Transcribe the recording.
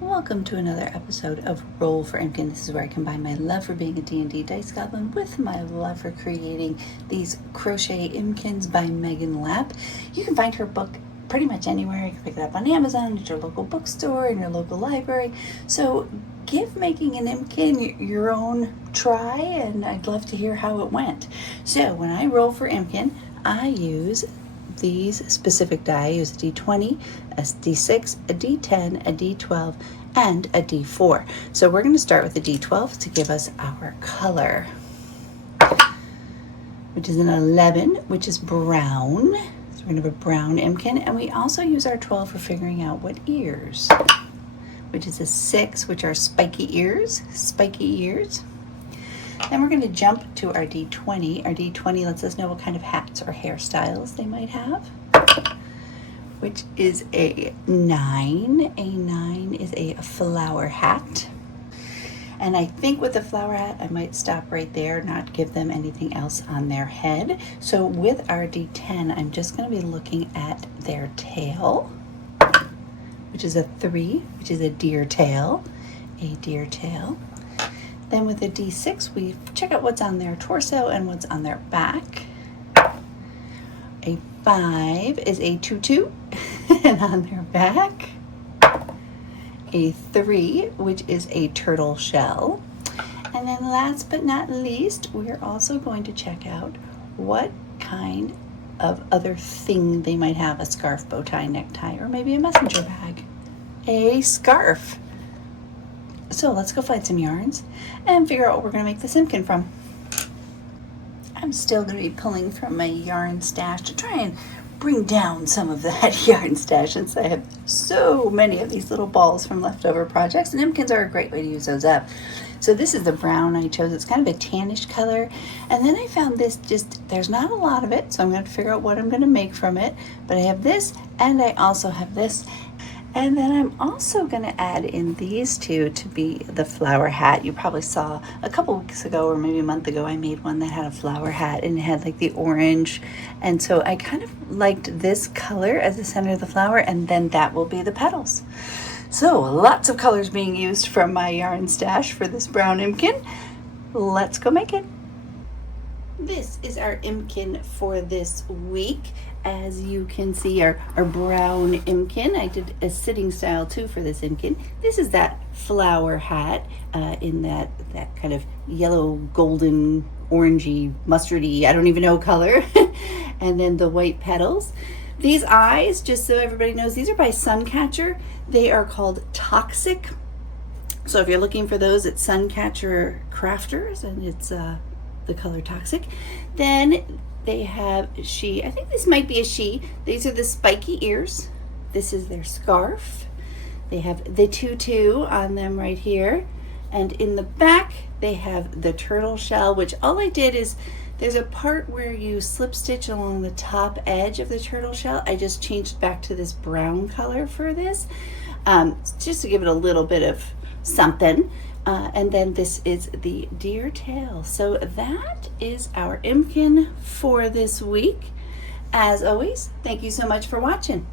Welcome to another episode of Roll for Impkin. This is where I combine my love for being a D&D dice goblin with my love for creating these crochet Impkins by Megan Lapp. You can find her book pretty much anywhere. You can pick it up on Amazon, at your local bookstore, in your local library. So give making an Impkin your own try, and I'd love to hear how it went. So when I roll for Impkin, I use these specific die. I use a D20, a D6, a D10, a D12, and a D4. So we're going to start with a D12 to give us our color, which is an 11, which is brown. So we're going to have a brown Impkin, and we also use our 12 for figuring out what ears, which is a 6, which are spiky ears. Then we're going to jump to our D20. Our D20 lets us know what kind of hats or hairstyles they might have, which is a 9. A 9 is a flower hat. And I think with the flower hat, I might stop right there, not give them anything else on their head. So with our D10, I'm just going to be looking at their tail, which is a 3, which is a deer tail. A deer tail. Then with the D6, we check out what's on their torso and what's on their back. A 5 is a tutu, and on their back. A 3, which is a turtle shell. And then last but not least, we're also going to check out what kind of other thing they might have: a scarf, bow tie, necktie, or maybe a messenger bag. A scarf. So let's go find some yarns and figure out what we're going to make this Impkin from. I'm still going to be pulling from my yarn stash to try and bring down some of that yarn stash, since I have so many of these little balls from leftover projects, and Impkins are a great way to use those up. So this is the brown I chose. It's kind of a tannish color. And then I found this, there's not a lot of it, so I'm going to figure out what I'm going to make from it. But I have this, and I also have this. And then I'm also going to add in these two to be the flower hat. You probably saw a couple weeks ago, or maybe a month ago, I made one that had a flower hat and it had like the orange. And so I kind of liked this color as the center of the flower, and then that will be the petals. So lots of colors being used from my yarn stash for this brown Impkin. Let's go make it. This is our Impkin for this week. As you can see, our brown Impkin. I did a sitting style too for this Impkin. This is that flower hat in that kind of yellow, golden, orangey, mustardy, I don't even know color. And then the white petals. These eyes, just so everybody knows, these are by Suncatcher. They are called Toxic. So if you're looking for those, it's Suncatcher Crafters, and it's the color Toxic. Then they have she, I think this might be a she. These are the spiky ears. This is their scarf. They have the tutu on them right here. And in the back, they have the turtle shell, which all I did is, there's a part where you slip stitch along the top edge of the turtle shell. I just changed back to this brown color for this, just to give it a little bit of something. And then this is the deer tail. So that is our Impkin for this week. As always, thank you so much for watching.